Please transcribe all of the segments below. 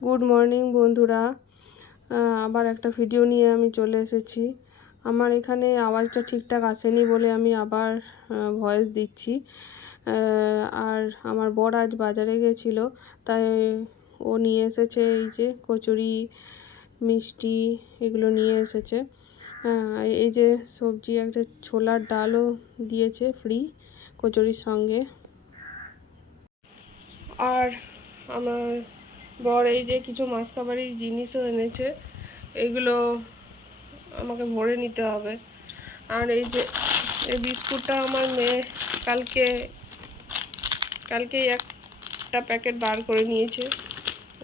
Good morning বন্ধুরা। আবার একটা ভিডিও নিয়ে আমি চলে এসেছি। আমার এখানে আওয়াজটা ঠিকঠাক আসেনি বলে আমি আবার ভয়েস দিচ্ছি। আর আমার বর আজ বাজারে গেছিল, তাই ও নিয়ে এসেছে এই যে কচুরি, মিষ্টি এগুলো নিয়ে এসেছে। এই যে সবজি, একটা ছোলার ডালও দিয়েছে ফ্রি কচুরির সঙ্গে। আর আমার বর এই যে কিছু মাসকাবারির জিনিসও এনেছে, এগুলো আমাকে ভরে নিতে হবে। আর এই যে এই বিস্কুটটা আমার মেয়ে কালকেই একটা প্যাকেট বার করে নিয়েছে।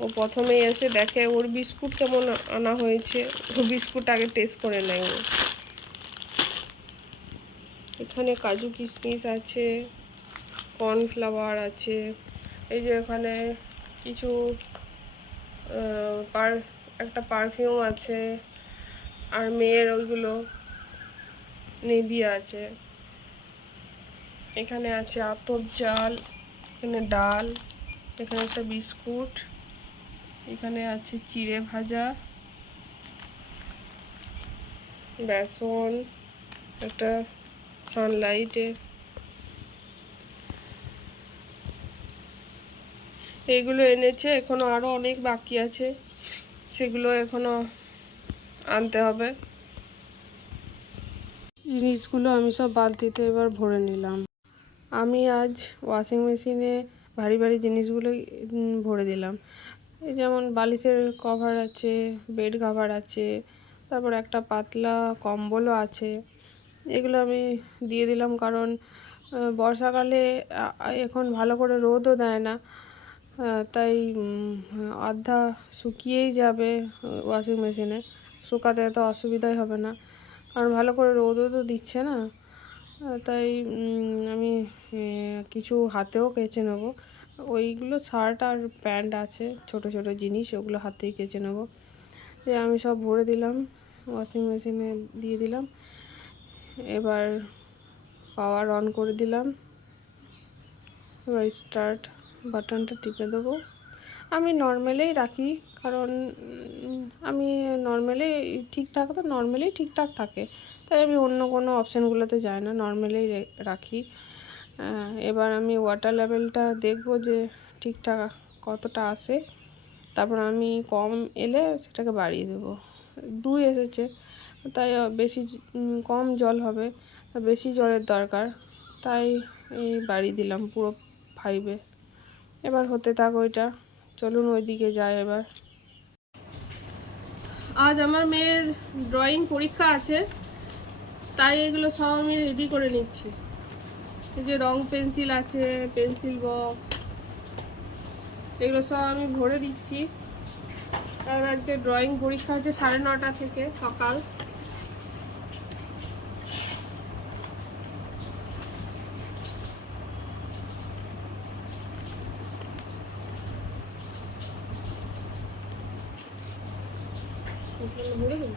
ও প্রথমেই এসে দেখে ওর বিস্কুট কেমন আনা হয়েছে, ও বিস্কুট আগে টেস্ট করে নেয় ও। এখানে কাজু কিশমিশ আছে, কর্নফ্লাওয়ার আছে, এই যে এখানে কিছু একটা পারফিউম আছে, আর মেয়ের ওইগুলো নেভিয়া আছে। এখানে আছে আতপ চাল, এখানে ডাল, এখানে একটা বিস্কুট, এখানে আছে চিড়ে ভাজা, বেসন, একটা সানলাইটে, এইগুলো এনেছে। এখনো আরও অনেক বাকি আছে, সেগুলো এখনো আনতে হবে। জিনিসগুলো আমি সব বালতিতে এবার ভরে নিলাম। আমি আজ ওয়াশিং মেশিনে ভারী ভারী জিনিসগুলোই ভরে দিলাম। এই যেমন বালিশের কভার আছে, বেড কভার আছে, তারপর একটা পাতলা কম্বলও আছে। এগুলো আমি দিয়ে দিলাম, কারণ বর্ষাকালে এখন ভালো করে রোদও দেয় না, তাই আধা শুকিয়েই যাবে ওয়াশিং মেশিনে। শুকাতে তো অসুবিধাই হবে না, কারণ ভালো করে রোদও তো দিচ্ছে না। তাই আমি কিছু হাতেও কেচে নেব। ওইগুলো শার্ট আর প্যান্ট আছে, ছোট ছোট জিনিস, ওগুলো হাতেই কেচে নেব। আমি সব ভরে দিলাম, ওয়াশিং মেশিনে দিয়ে দিলাম। এবার পাওয়ার অন করে দিলাম, এবার স্টার্ট বাটনটা টিপে দেবো। আমি নর্মালেই রাখি, কারণ আমি নর্মালি ঠিকঠাক থাকে, তাই আমি অন্য কোনো অপশানগুলোতে যাই না, নর্মালেই রাখি। এবার আমি ওয়াটার লেভেলটা দেখব যে ঠিকঠাক কতটা আসে, তারপর আমি কম এলে সেটাকে বাড়িয়ে দেবো। 2 এসেছে, তাই কম জল হবে, বেশি জলের দরকার, তাই এই বাড়িয়ে দিলাম পুরো 5-এ। এবার হতে থাক ওইটা, চলুন ওইদিকে যাই এবার। আজ আমার মেয়ের ড্রয়িং পরীক্ষা আছে, তাই এগুলো সব আমি রেডি করে নিচ্ছি। এই যে রং পেন্সিল আছে, পেন্সিল বক্স, এগুলো সব আমি ভরে দিচ্ছি, কারণ আজকে ড্রয়িং পরীক্ষা আছে 9:30 থেকে সকাল। ভরে দেবো।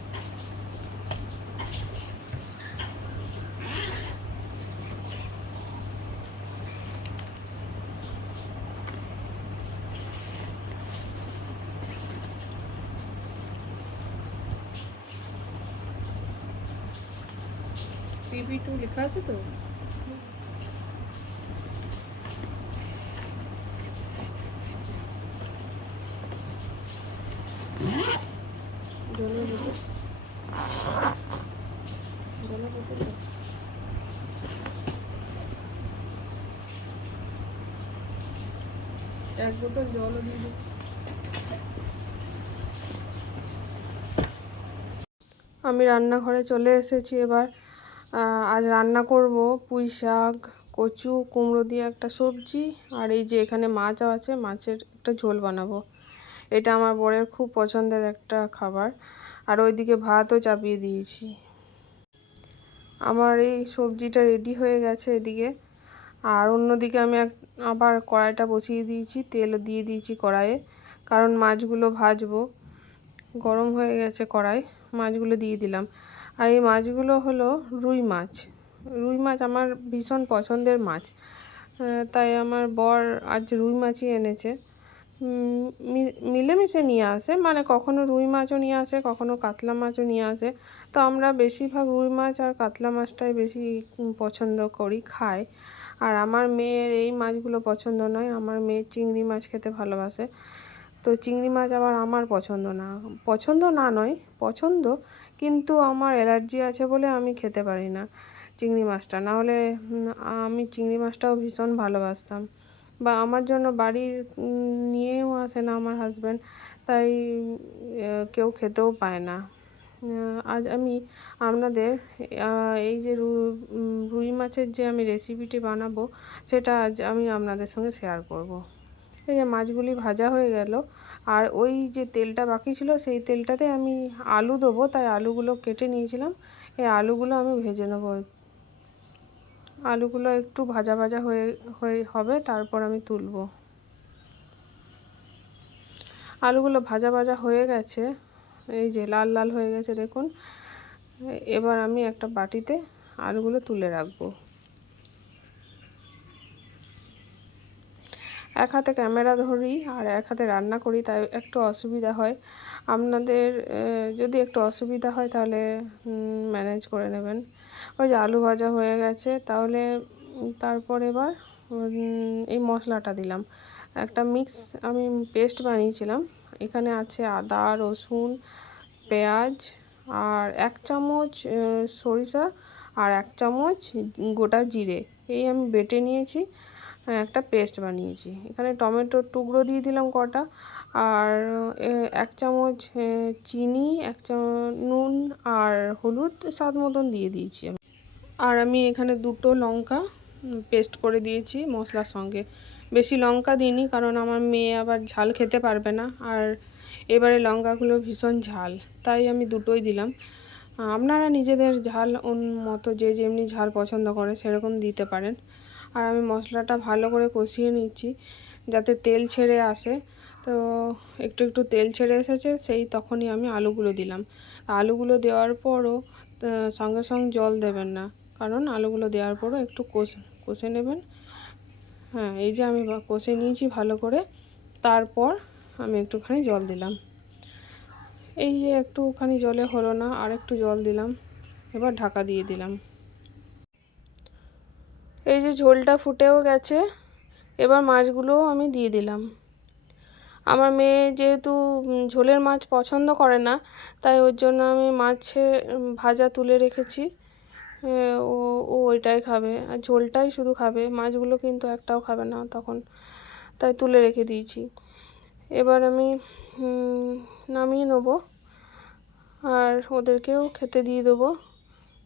PP2 লেখা আছে তো। এক বোতল জলও দিয়ে দিই। আমি রান্নাঘরে চলে এসেছি এবার। আজ রান্না করব পুঁই শাক, কচু, কুমড়ো দিয়ে একটা সবজি, আর এই যে এখানে মাছও আছে, মাছের একটা ঝোল বানাবো। এটা আমার বরের খুব পছন্দের একটা খাবার। আর ওইদিকে ভাতও চাপিয়ে দিয়েছি। আমার এই সবজিটা রেডি হয়ে গেছে এদিকে। আর অন্যদিকে আমি আবার কড়াইটা বসিয়ে দিয়েছি, তেলও দিয়ে দিয়েছি কড়াইয়ে, কারণ মাছগুলো ভাজবো। গরম হয়ে গেছে কড়াই, মাছগুলো দিয়ে দিলাম। আর এই মাছগুলো হলো রুই মাছ। রুই মাছ আমার ভীষণ পছন্দের মাছ, তাই আমার বর আজ রুই মাছই এনেছে। মিলেমিশে সে নিয়ে আসে, মানে কখনো রুই মাছও নিয়ে আসে, কখনো কাতলা মাছও নিয়ে আসে। তো আমরা বেশিরভাগ রুই মাছ আর কাতলা মাছটাই বেশি পছন্দ করি, খাই। আর আমার মেয়ের এই মাছগুলো পছন্দ নয়, আমার মেয়ে চিংড়ি মাছ খেতে ভালোবাসে। তো চিংড়ি মাছ আবার আমার পছন্দ না, পছন্দ না নয় পছন্দ, কিন্তু আমার অ্যালার্জি আছে বলে আমি খেতে পারি না চিংড়ি মাছটা। নাহলে আমি চিংড়ি মাছটাও ভীষণ ভালোবাসতাম, বা আমার জন্য বাড়ির নিয়েও আসে না আমার হাজব্যান্ড, তাই কেউ খেতেও পায় না। আজ আমি আপনাদের এই যে রুই মাছের যে আমি রেসিপিটি বানাবো, সেটা আজ আমি আপনাদের সঙ্গে শেয়ার করব। এই যে মাছগুলি ভাজা হয়ে গেল, আর ওই যে তেলটা বাকি ছিল সেই তেলটাতে আমি আলু দেবো, তাই আলুগুলো কেটে নিয়েছিলাম। এই আলুগুলো আমি ভেজে নেবো। আলুগুলো একটু ভাজা ভাজা হবে, তারপর আমি তুলব। আলুগুলো ভাজা ভাজা হয়ে গেছে, এই যে লাল লাল হয়ে গেছে দেখুন। এবার আমি একটা বাটিতে আলুগুলো তুলে রাখবো। এক হাতে ক্যামেরা ধরি আর এক হাতে রান্না করি, তাই একটু অসুবিধা হয়। আপনাদের যদি একটু অসুবিধা হয় তাহলে ম্যানেজ করে নেবেন। ওই যে আলু ভাজা হয়ে গেছে, তাহলে তারপর এবার এই মশলাটা দিলাম। একটা আমি পেস্ট বানিয়েছিলাম। এখানে আছে আদা, রসুন, পেঁয়াজ, আর 1 চামচ সরিষা, আর 1 চামচ গোটা জিরে, এই আমি বেটে নিয়েছি, একটা পেস্ট বানিয়েছি। এখানে টমেটোর টুকরো দিয়ে দিলাম কটা, আর 1 চামচ চিনি, 1 চামচ নুন, আর হলুদ স্বাদ মতন দিয়ে দিয়েছি আমি। আর আমি এখানে 2টো লঙ্কা পেস্ট করে দিয়েছি মশলার সঙ্গে। বেশি লঙ্কা দিইনি, কারণ আমার মেয়ে আবার ঝাল খেতে পারবে না, আর এবারে লঙ্কাগুলো ভীষণ ঝাল, তাই আমি 2টোই দিলাম। আপনারা নিজেদের ঝাল মতো যে যেমনি ঝাল পছন্দ করে সেরকম দিতে পারেন। আর আমি মশলাটা ভালো করে কষিয়ে নিচ্ছি যাতে তেল ছেড়ে আসে। তো একটু একটু তেল ছেড়ে এসেছে, সেই তখনই আমি আলুগুলো দিলাম। আলুগুলো দেওয়ার পরও সঙ্গে সঙ্গে জল দেবেন না, কারণ আলুগুলো দেওয়ার পরও একটু কষে নেবেন। হ্যাঁ, এই যে আমি কষে নিয়েছি ভালো করে, তারপর আমি একটুখানি জল দিলাম। এই যে একটুখানি জলে হলো না, আর একটু জল দিলাম, এবার ঢাকা দিয়ে দিলাম। এই যে ঝোলটা ফুটেও গেছে, এবার মাছগুলোও আমি দিয়ে দিলাম। আমার মেয়ে যেহেতু ঝোলের মাছ পছন্দ করে না, তাই ওর জন্য আমি মাছের ভাজা তুলে রেখেছি। ও ও ওইটাই খাবে, আর ঝোলটাই শুধু খাবে, মাছগুলো কিন্তু একটাও খাবে না তখন, তাই তুলে রেখে দিয়েছি। এবার আমি নামিয়ে নেবো, আর ওদেরকেও খেতে দিয়ে দেবো।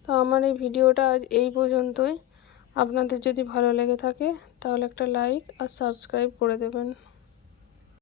তো আমার এই ভিডিওটা আজ এই পর্যন্তই। আপনাদের যদি ভালো লেগে থাকে তাহলে একটা লাইক আর সাবস্ক্রাইব করে দেবেন।